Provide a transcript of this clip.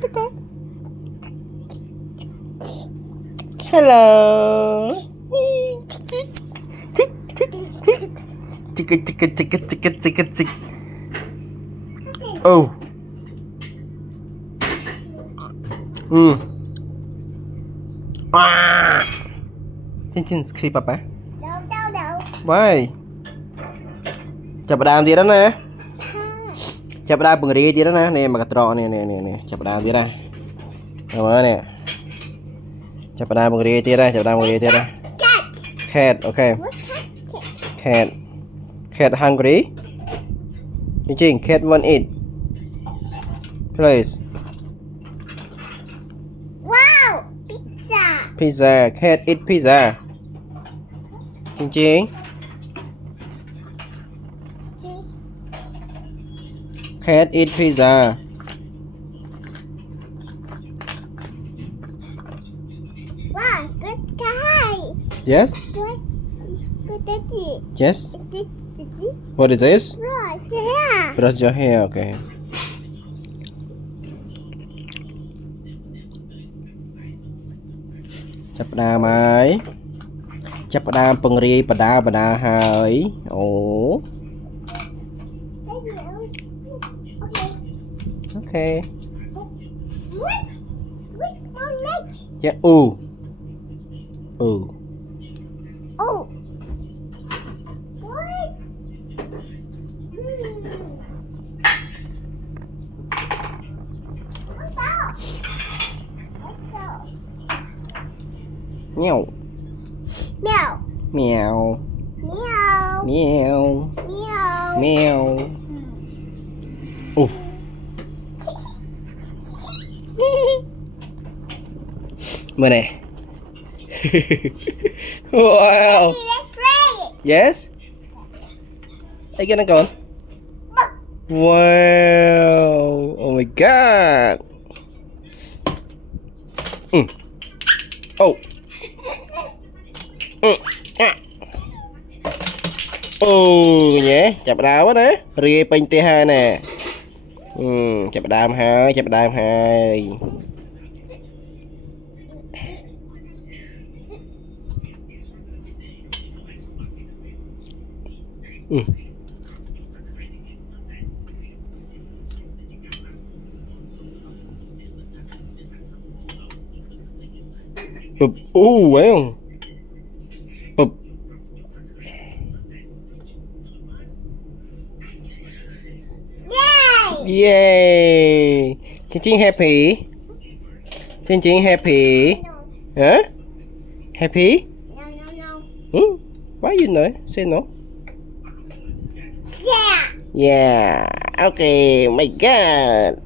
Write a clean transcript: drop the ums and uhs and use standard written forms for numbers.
Teka. Hello. Tick. Oh. À. Trên khi bà. Đâu. Vậy. Chập đàm gì đó nè. Chập đàm bằng gì đó nè. Nè mà cái trọ nè. Chập đàm gì đó. Rồi nè. Chập đàm bằng gì đó. Cat. Okay. Cat hungry. Chính cat want eat. Please. Wow, Pizza. Cat eat pizza. Chính. Cat eat pizza. Wow, good guy. Yes. What is good at it? Yes. This. What is this? Right there. Brush your hair. Okay. Chập đàm ấy. Chập đàm bằng ri bà đà hơi. Ồ. Okay. Okay. Which one next? Yeah. Ooh. Oh. What? Let's go. Meow. Meow. Meow. Meow. Meow. Meow. Meow. Ooh. Mời nè. Wow. Let's play it. Yes. Ấy cái nó còn. Wow. Oh my god. Oh. Oh nhé, chập đào quá nè. Ria pin T2 nè. Chập đàm hai. Bụp. Phải không? Bụp. Yay! Yeah. Chính happy. Chính happy. Hả? Happy? No. Why you know? Say no. Yeah. Yeah. Okay. My God.